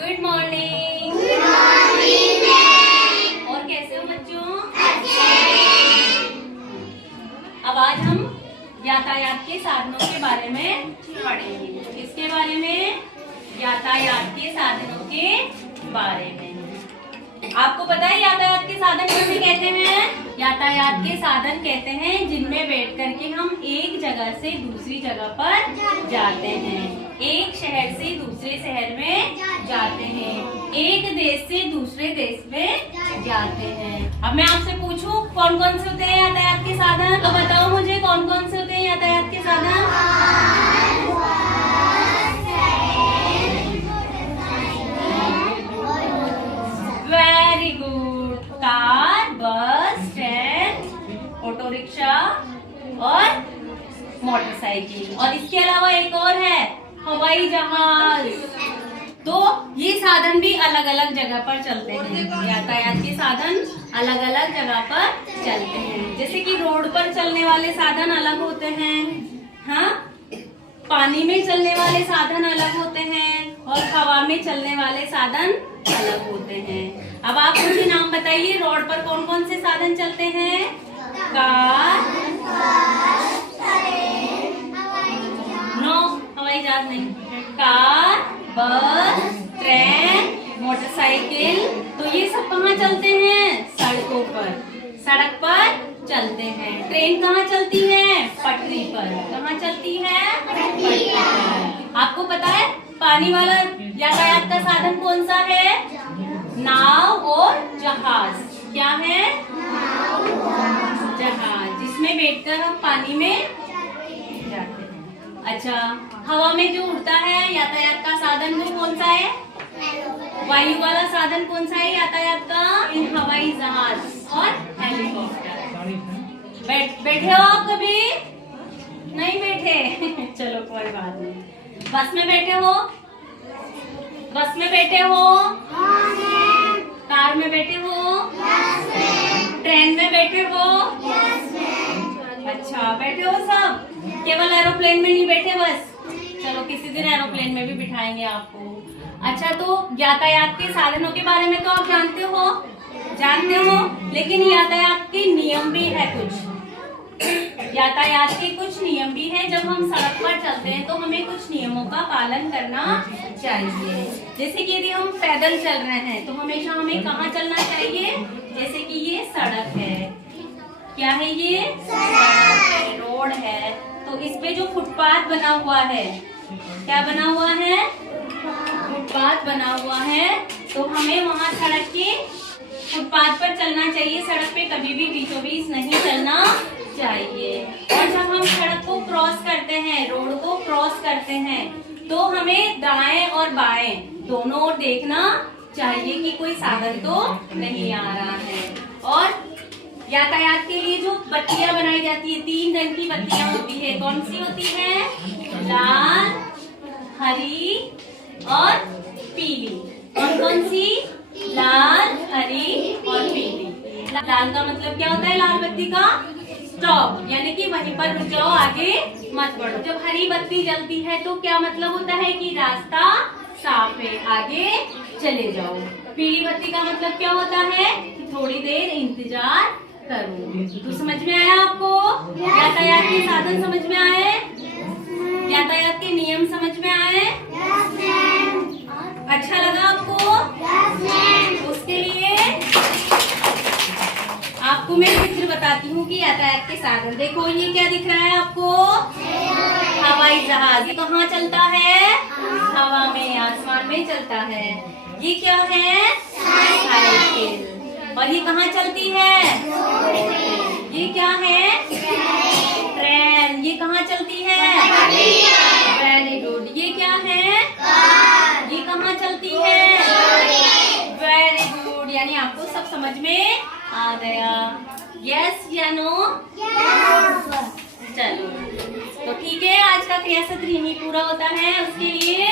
Good morning. और कैसे हो बच्चों? अब आज हम यातायात के साधनों के बारे में पढ़ेंगे। किसके बारे में? यातायात के साधनों के बारे में। आपको पता है यातायात के साधन किसे कहते हैं? यातायात के साधन कहते हैं जिनमें बैठ करके हम एक जगह से दूसरी जगह पर जाते हैं, एक शहर से दूसरे शहर में जाते हैं, एक देश से दूसरे देश में जाते हैं। अब मैं आपसे पूछूं कौन कौन से होते हैं यातायात के साधन? तो बताओ मुझे कौन कौन से होते हैं यातायात के साधन? Very good. कार, बस, ट्रेन, ऑटो रिक्शा और मोटरसाइकिल। और इसके अलावा एक और है, हवाई जहाज। तो ये साधन भी अलग अलग जगह पर चलते हैं। यातायात के साधन अलग अलग जगह पर चलते हैं। जैसे कि रोड पर चलने वाले साधन अलग होते हैं, हाँ, पानी में चलने वाले साधन अलग होते हैं और हवा में चलने वाले साधन अलग होते हैं। अब आप मुझे नाम बताइए, रोड पर कौन कौन से साधन चलते हैं? कार, नो हवाई जहाज नहीं, कार, बस, ट्रेन, मोटरसाइकिल। तो ये सब कहाँ चलते हैं? सड़कों पर, सड़क पर चलते हैं। ट्रेन कहाँ चलती है? पटरी पर। कहाँ चलती है? पटरी पर। आपको पता है पानी वाला यातायात का साधन कौन सा है? नाव और जहाज। क्या है? जहाज, जिसमें बैठकर हम पानी में जाते हैं। अच्छा, हवा में जो उड़ता है यातायात का साधन वो कौन सा है? वायु वाला साधन कौन सा है यातायात का? हवाई जहाज और हेलीकॉप्टर। बैठे हो आप कभी? नहीं बैठे? चलो कोई बात नहीं। बस में बैठे हो? बस में बैठे हो? कार में बैठे हो? ट्रेन में बैठे हो? अच्छा, बैठे हो सब? केवल एरोप्लेन में नहीं बैठे बस? चलो किसी दिन एरोप्लेन में भी बिठाएंगे आपको। अच्छा, तो यातायात के साधनों के बारे में तो आप जानते हो, लेकिन यातायात के नियम भी है कुछ। यातायात के कुछ नियम भी है। जब हम सड़क पर चलते हैं तो हमें कुछ नियमों का पालन करना चाहिए। जैसे कि यदि हम पैदल चल रहे हैं तो हमेशा हमें कहाँ चलना चाहिए? जैसे कि ये सड़क है, क्या है ये? सड़क, रोड है। तो इस पे जो फुटपाथ बना हुआ है, क्या बना हुआ है? फुटपाथ बना हुआ है। तो हमें वहाँ सड़क के फुटपाथ पर चलना चाहिए। सड़क पे कभी भी बीचों बीच नहीं चलना चाहिए। और जब हम सड़क को क्रॉस करते हैं, रोड को क्रॉस करते हैं, तो हमें दाएं और बाएं दोनों ओर देखना चाहिए कि कोई साधन तो नहीं आ रहा है। और यातायात के लिए जो बत्तियां बनाई जाती है, 3 रंग की बत्तियां होती है। कौन सी होती है? लाल, हरी और पीली। कौन सी? लाल, हरी और पीली। लाल का मतलब क्या होता है? लाल बत्ती का स्टॉप, यानी कि वहीं पर रुक जाओ, आगे मत बढ़ो। जब हरी बत्ती जलती है तो क्या मतलब होता है? कि रास्ता साफ है, आगे चले जाओ। पीली बत्ती का मतलब क्या होता है? कि थोड़ी देर इंतजार करो। तो समझ में आया आपको? यातायात के साधन समझ में आए? यातायात के नियम समझ में आए? अच्छा लगा आपको? उसके लिए आपको मैं चित्र बताती हूँ कि यातायात के साधन। देखो ये क्या दिख रहा है आपको? हवाई जहाज। ये कहाँ चलता है? हवा में, आसमान में चलता है। ये क्या है? साइकिल। और ये कहाँ चलती है? ये क्या है? ट्रेन। ये कहाँ चलती है? Very good. ये क्या है? ये कहाँ चलती है? Very good. यानी आपको सब समझ में आ गया। यस या नो? चलो तो ठीक है, आज का क्रिया सत्र यहीं पूरा होता है। उसके लिए